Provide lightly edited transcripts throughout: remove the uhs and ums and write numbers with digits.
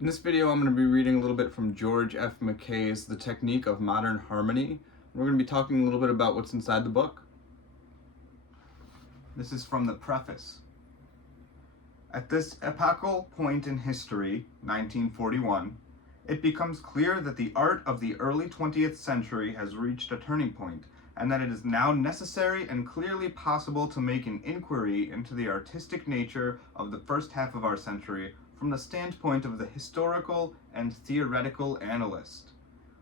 In this video, I'm going to be reading a little bit from George F. McKay's The Technique of Modern Harmony. We're going to be talking a little bit about what's inside the book. This is from the preface. At this epochal point in history, 1941, it becomes clear that the art of the early 20th century has reached a turning point, and that it is now necessary and clearly possible to make an inquiry into the artistic nature of the first half of our century from the standpoint of the historical and theoretical analyst.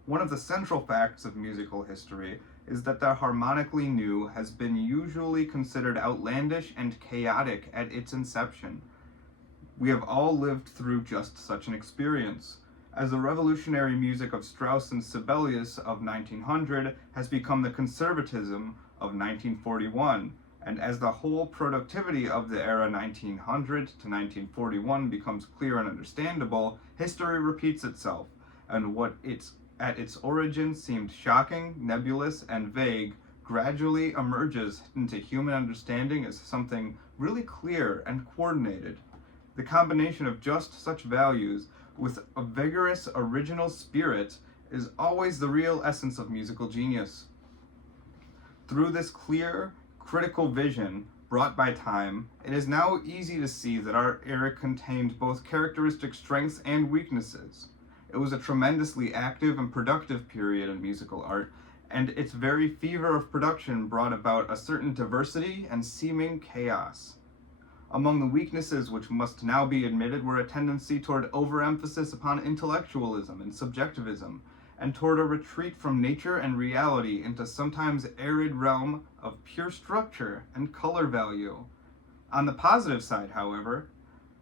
One of the central facts of musical history is that the harmonically new has been usually considered outlandish and chaotic at its inception. We have all lived through just such an experience, as the revolutionary music of Strauss and Sibelius of 1900 has become the conservatism of 1941, and as the whole productivity of the era 1900 to 1941 becomes clear and understandable, history repeats itself, and what at its origin seemed shocking, nebulous, and vague gradually emerges into human understanding as something really clear and coordinated. The combination of just such values with a vigorous original spirit is always the real essence of musical genius. Through this clear, critical vision brought by time, it is now easy to see that our era contained both characteristic strengths and weaknesses. It was a tremendously active and productive period in musical art, and its very fever of production brought about a certain diversity and seeming chaos. Among the weaknesses which must now be admitted were a tendency toward overemphasis upon intellectualism and subjectivism, and toward a retreat from nature and reality into sometimes arid realm of pure structure and color value. On the positive side, however,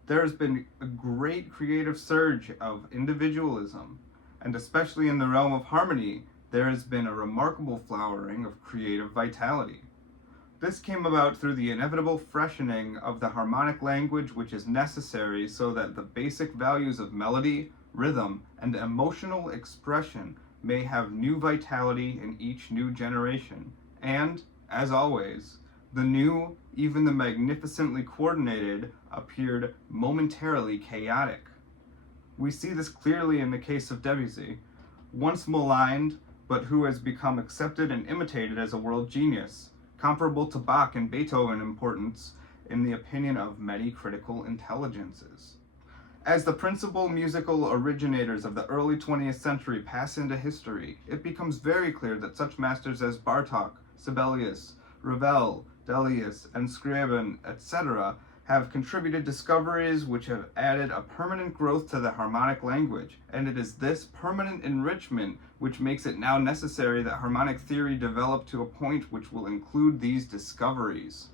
there has been a great creative surge of individualism, and especially in the realm of harmony, there has been a remarkable flowering of creative vitality. This came about through the inevitable freshening of the harmonic language which is necessary so that the basic values of melody, rhythm, and emotional expression may have new vitality in each new generation. And, as always, the new, even the magnificently coordinated, appeared momentarily chaotic. We see this clearly in the case of Debussy, once maligned, but who has become accepted and imitated as a world genius, comparable to Bach and Beethoven importance in the opinion of many critical intelligences. As the principal musical originators of the early 20th century pass into history, it becomes very clear that such masters as Bartók, Sibelius, Ravel, Delius, and Scriabin, etc., have contributed discoveries which have added a permanent growth to the harmonic language, and it is this permanent enrichment which makes it now necessary that harmonic theory develop to a point which will include these discoveries.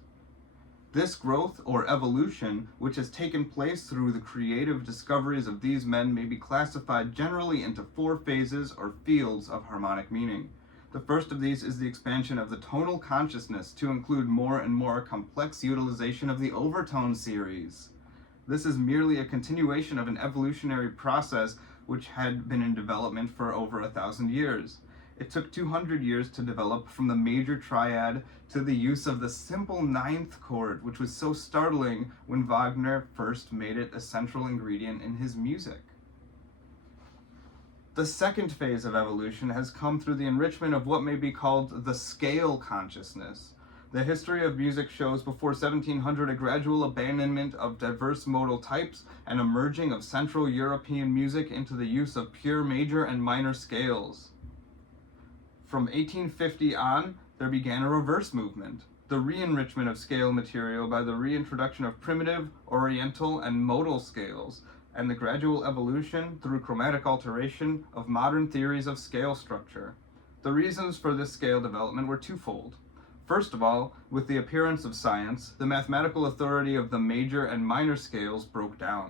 This growth, or evolution, which has taken place through the creative discoveries of these men may be classified generally into four phases or fields of harmonic meaning. The first of these is the expansion of the tonal consciousness to include more and more complex utilization of the overtone series. This is merely a continuation of an evolutionary process which had been in development for over 1,000 years. It took 200 years to develop from the major triad to the use of the simple ninth chord, which was so startling when Wagner first made it a central ingredient in his music. The second phase of evolution has come through the enrichment of what may be called the scale consciousness. The history of music shows before 1700 a gradual abandonment of diverse modal types and a merging of Central European music into the use of pure major and minor scales. From 1850 on, there began a reverse movement, the re-enrichment of scale material by the reintroduction of primitive, oriental, and modal scales, and the gradual evolution, through chromatic alteration, of modern theories of scale structure. The reasons for this scale development were twofold. First of all, with the appearance of science, the mathematical authority of the major and minor scales broke down.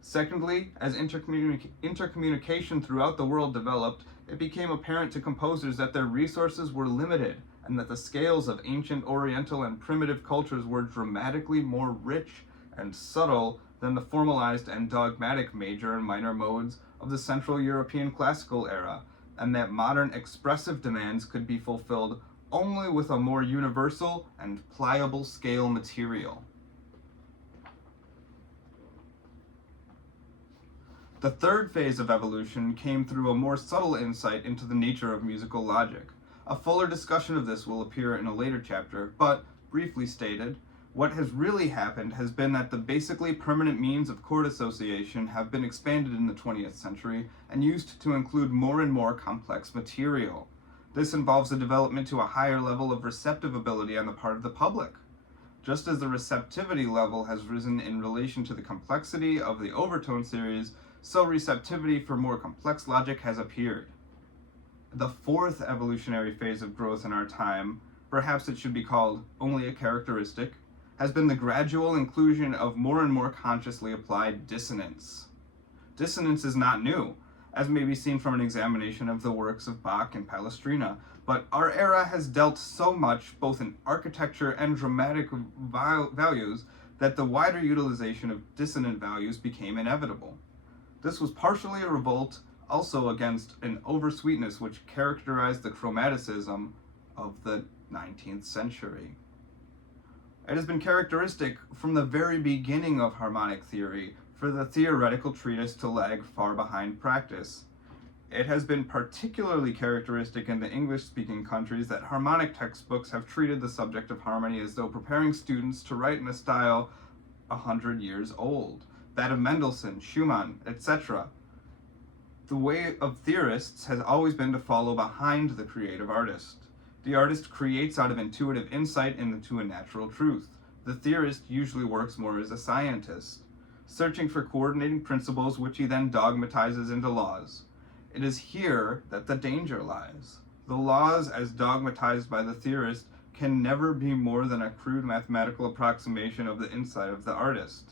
Secondly, as intercommunication throughout the world developed, it became apparent to composers that their resources were limited, and that the scales of ancient Oriental and primitive cultures were dramatically more rich and subtle than the formalized and dogmatic major and minor modes of the Central European classical era, and that modern expressive demands could be fulfilled only with a more universal and pliable scale material. The third phase of evolution came through a more subtle insight into the nature of musical logic. A fuller discussion of this will appear in a later chapter, but, briefly stated, what has really happened has been that the basically permanent means of chord association have been expanded in the 20th century and used to include more and more complex material. This involves the development to a higher level of receptive ability on the part of the public. Just as the receptivity level has risen in relation to the complexity of the overtone series, so receptivity for more complex logic has appeared. The fourth evolutionary phase of growth in our time, perhaps it should be called only a characteristic, has been the gradual inclusion of more and more consciously applied dissonance. Dissonance is not new, as may be seen from an examination of the works of Bach and Palestrina, but our era has dealt so much, both in architecture and dramatic values, that the wider utilization of dissonant values became inevitable. This was partially a revolt also against an oversweetness which characterized the chromaticism of the 19th century. It has been characteristic from the very beginning of harmonic theory for the theoretical treatise to lag far behind practice. It has been particularly characteristic in the English-speaking countries that harmonic textbooks have treated the subject of harmony as though preparing students to write in a style 100 years old, that of Mendelssohn, Schumann, etc. The way of theorists has always been to follow behind the creative artist. The artist creates out of intuitive insight into a natural truth. The theorist usually works more as a scientist, searching for coordinating principles which he then dogmatizes into laws. It is here that the danger lies. The laws, as dogmatized by the theorist, can never be more than a crude mathematical approximation of the insight of the artist.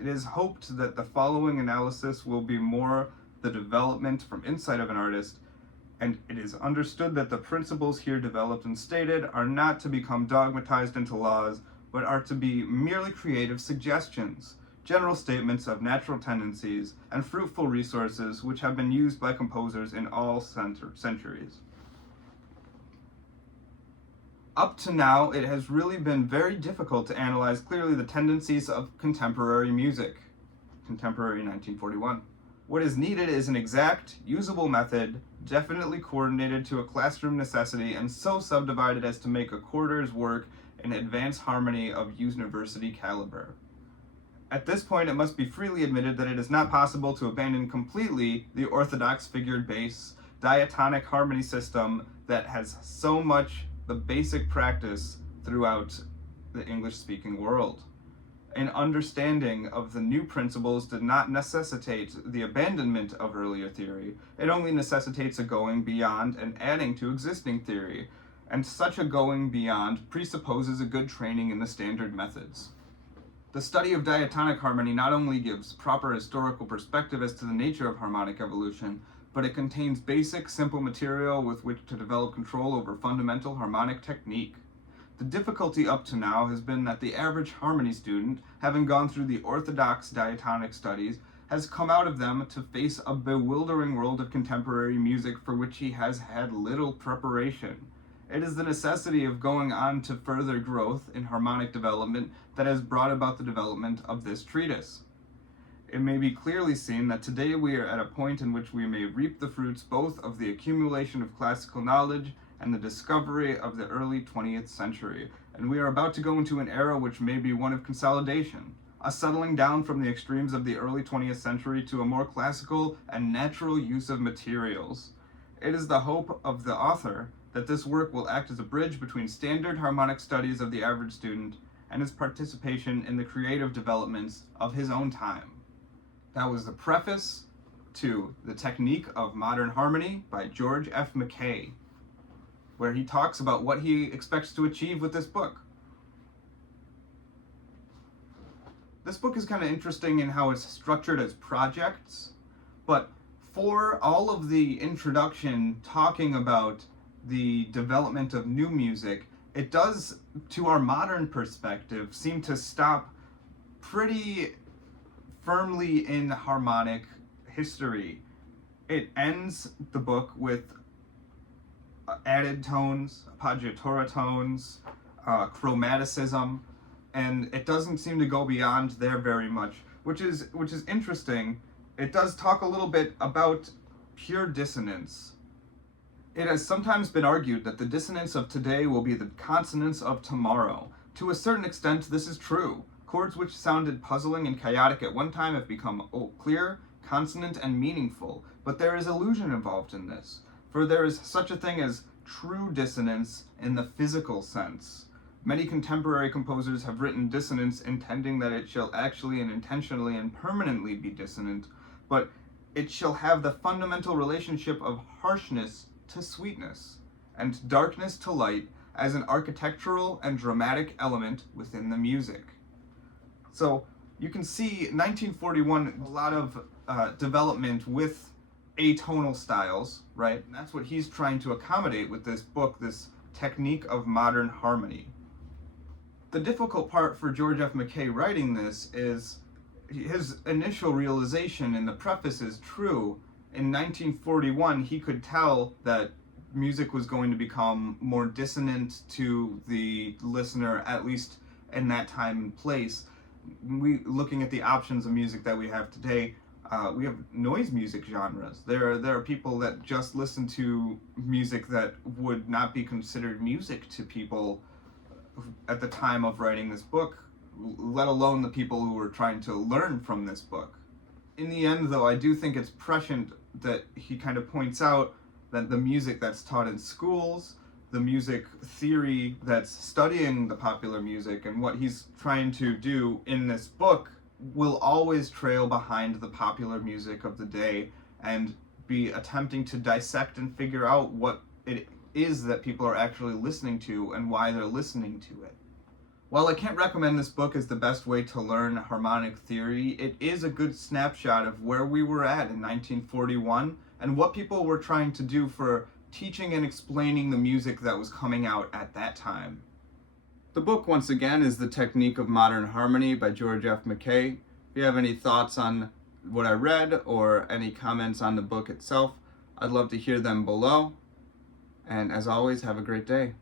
It is hoped that the following analysis will be more the development from insight of an artist, and it is understood that the principles here developed and stated are not to become dogmatized into laws, but are to be merely creative suggestions, general statements of natural tendencies, and fruitful resources which have been used by composers in all centuries. Up to now, it has really been very difficult to analyze clearly the tendencies of contemporary music, contemporary 1941. What is needed is an exact, usable method, definitely coordinated to a classroom necessity and so subdivided as to make a quarter's work in advanced harmony of university caliber. At this point, it must be freely admitted that it is not possible to abandon completely the orthodox figured bass, diatonic harmony system that has so much the basic practice throughout the English-speaking world. An understanding of the new principles did not necessitate the abandonment of earlier theory. It only necessitates a going beyond and adding to existing theory, and such a going beyond presupposes a good training in the standard methods. The study of diatonic harmony not only gives proper historical perspective as to the nature of harmonic evolution, but it contains basic, simple material with which to develop control over fundamental harmonic technique. The difficulty up to now has been that the average harmony student, having gone through the orthodox diatonic studies, has come out of them to face a bewildering world of contemporary music for which he has had little preparation. It is the necessity of going on to further growth in harmonic development that has brought about the development of this treatise. It may be clearly seen that today we are at a point in which we may reap the fruits both of the accumulation of classical knowledge and the discovery of the early 20th century, and we are about to go into an era which may be one of consolidation, a settling down from the extremes of the early 20th century to a more classical and natural use of materials. It is the hope of the author that this work will act as a bridge between standard harmonic studies of the average student and his participation in the creative developments of his own time. That was the preface to The Technique of Modern Harmony by George F. McKay, where he talks about what he expects to achieve with this book. This book is kind of interesting in how it's structured as projects, but for all of the introduction talking about the development of new music, it does, to our modern perspective, seem to stop pretty firmly in harmonic history. It ends the book with added tones, appoggiatura tones, chromaticism, and it doesn't seem to go beyond there very much, which is interesting it does talk a little bit about pure dissonance. It has sometimes been argued that the dissonance of today will be the consonance of tomorrow. To a certain extent, this is true. Chords which sounded puzzling and chaotic at one time have become clear, consonant, and meaningful, but there is illusion involved in this, for there is such a thing as true dissonance in the physical sense. Many contemporary composers have written dissonance intending that it shall actually and intentionally and permanently be dissonant, but it shall have the fundamental relationship of harshness to sweetness, and darkness to light as an architectural and dramatic element within the music. So you can see 1941, a lot of development with atonal styles, right? And that's what he's trying to accommodate with this book, this technique of modern harmony. The difficult part for George F. McKay writing this is his initial realization in the preface is true. In 1941, he could tell that music was going to become more dissonant to the listener, at least in that time and place. Looking at the options of music that we have today, we have noise music genres. There are people that just listen to music that would not be considered music to people at the time of writing this book, let alone the people who were trying to learn from this book. In the end, though, I do think it's prescient that he kind of points out that the music that's taught in schools, the music theory that's studying the popular music, and what he's trying to do in this book will always trail behind the popular music of the day and be attempting to dissect and figure out what it is that people are actually listening to and why they're listening to it. While I can't recommend this book as the best way to learn harmonic theory, it is a good snapshot of where we were at in 1941 and what people were trying to do for teaching and explaining the music that was coming out at that time. The book, once again, is The Technique of Modern Harmony by George F. McKay. If you have any thoughts on what I read or any comments on the book itself, I'd love to hear them below. And as always, have a great day.